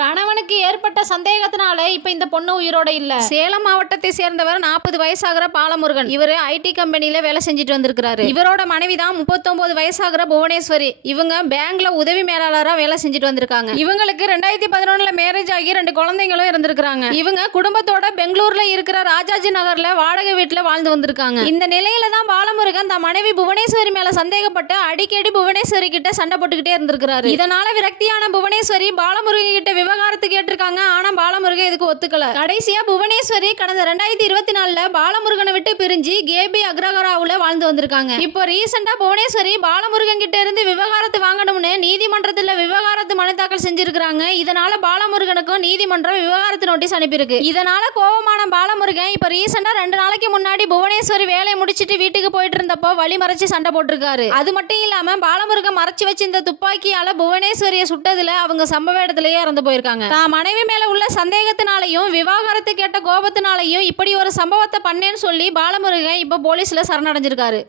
கணவனுக்கு ஏற்பட்ட சந்தேகத்தினால இப்ப இந்த பொண்ணு உயிரோட இல்ல. சேலம் மாவட்டத்தை சேர்ந்தவர் 40 வயசாகிற பாலமுருகன். இவரு ஐடி கம்பெனில வேலை செஞ்சுட்டு வந்திருக்காரு. இவரோட மனைவி தான் 39 வயசாகிற புவனேஸ்வரி. இவங்க பேங்க்ல உதவி மேலாளரா வேலை செஞ்சுட்டு வந்திருக்காங்க. இவங்களுக்கு 2011 மேரேஜ் ஆகி 2 குழந்தைங்களும் இருந்திருக்காங்க. இவங்க குடும்பத்தோட பெங்களூர்ல இருக்கிற ராஜாஜி நகர்ல வாடகை வீட்டுல வாழ்ந்து வந்திருக்காங்க. இந்த நிலையில தான் பாலமுருகன் தன் மனைவி புவனேஸ்வரி மேல சந்தேகப்பட்டு அடிக்கடி புவனேஸ்வரி கிட்ட சண்டை போட்டுக்கிட்டே இருந்திருக்காரு. இதனால விரக்தியான புவனேஸ்வரி பாலமுருகன் கிட்ட விவகாரத்துக்கு கேட்டிருக்காங்க. ஆனா பாலமுருகன் இதுக்கு ஒத்துக்கல. கடைசியா புவனேஸ்வரி கடந்த 2024 பாலமுருகனை விட்டு பிரிஞ்சு கேபி அக்ரஹாராவுல வாழ்ந்து வந்திருக்காங்க. இப்போ ரீசெண்டா புவனேஸ்வரி பாலமுருகன் கிட்ட இருந்து விவகாரத்து வாங்கணும்னு நீதிமன்றத்துல விவகாரத்து மனு தாக்கல் செஞ்சிருக்காங்க. இதனால பாலமுருகனுக்கும் நீதிமன்றம் விவகாரத்து நோட்டீஸ் அனுப்பியிருக்கு. இதனால கோபமான பாலமுருகன் இப்ப ரீசெண்டா 2 நாளைக்கு முன்னாடி புவனேஸ்வரி வேலையை முடிச்சிட்டு வீட்டுக்கு போயிட்டு இருந்தப்போ வழி மறைச்சு சண்டை போட்டிருக்காரு. அது மட்டும் இல்லாம பாலமுருகன் மறைச்சு வச்சிருந்த துப்பாக்கியால புவனேஸ்வரியை சுட்டதுல அவங்க சம்பவ இடத்திலேயே இறந்து போயிருக்காங்க. தான் மனைவி மேல உள்ள சந்தேகத்தினாலையும் விவாகரத்து கேட்ட கோபத்தினாலையும் இப்படி ஒரு சம்பவத்தை பண்ணேன்னு சொல்லி பாலமுருகன் இப்ப போலீஸ்ல சரணடைஞ்சிருக்காரு.